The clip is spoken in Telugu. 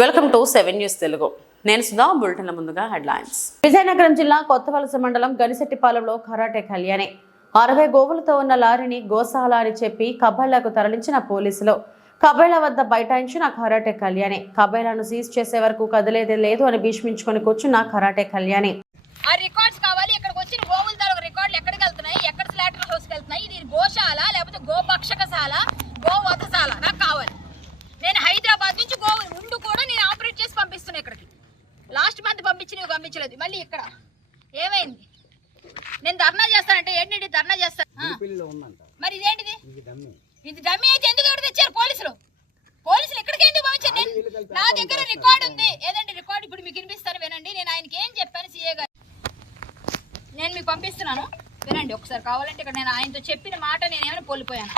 Welcome to 7 news Telugu. నేను సుధా. బులెటిన్ల ముందుగా హెడ్లైన్స్. విజయనగరం జిల్లా కొత్తవలస మండలం గనిశెట్టిపాలెంలో కరాటే కళ్యాణి 60 గోవులతో ఉన్న లారీని గోశాల అని చెప్పి కబైలాకు తరలించిన పోలీసులు. కబైలా వద్ద బైఠాయించిన కరాటే కళ్యాణి కబైలాను సీజ్ చేసే వరకు కదిలేదే లేదు అని భీష్మించుకొని కూర్చున్న కరాటే కళ్యాణి. ఆ రికార్డ్స్ కావాలి. ఇక్కడికి వచ్చిన గోవుల తాలూకు రికార్డులు ఎక్కడికి వెళ్తున్నాయి, ఎక్కడ స్లాటర్ హౌస్కి వెళ్తున్నాయి, ఇది గోశాల లేకపోతే గోపక్షకశాల, గోవధశాల నాకు కావాలి. నేను హైదరాబాద్ నుంచి గోవులు ముందు కూడా నేను ఆపరేట్ చేసి పంపిస్తున్నా ఇక్కడికి. లాస్ట్ మంత్ పంపించలేదు. మళ్ళీ ఇక్కడ ఏమైంది? నేను ధర్నా చేస్తానంటే ఏంటి ధర్నా చేస్తాను? మరి ఇదేంటిది? ఇది డమ్మీ అయితే ఎందుకు ఎవరు తెచ్చారు పోలీసులు? ఇక్కడికి ఎందుకు పంపించారు? నా దగ్గర రికార్డు ఉంది. ఏదండి రికార్డు? ఇప్పుడు మీకు వినిపిస్తాను వినండి. నేను ఆయనకి ఏం చెప్పాను సీఏ గారు, నేను మీకు పంపిస్తున్నాను వినండి ఒకసారి. కావాలంటే ఇక్కడ నేను ఆయనతో చెప్పిన మాట నేనేమైనా కోల్పోయాను.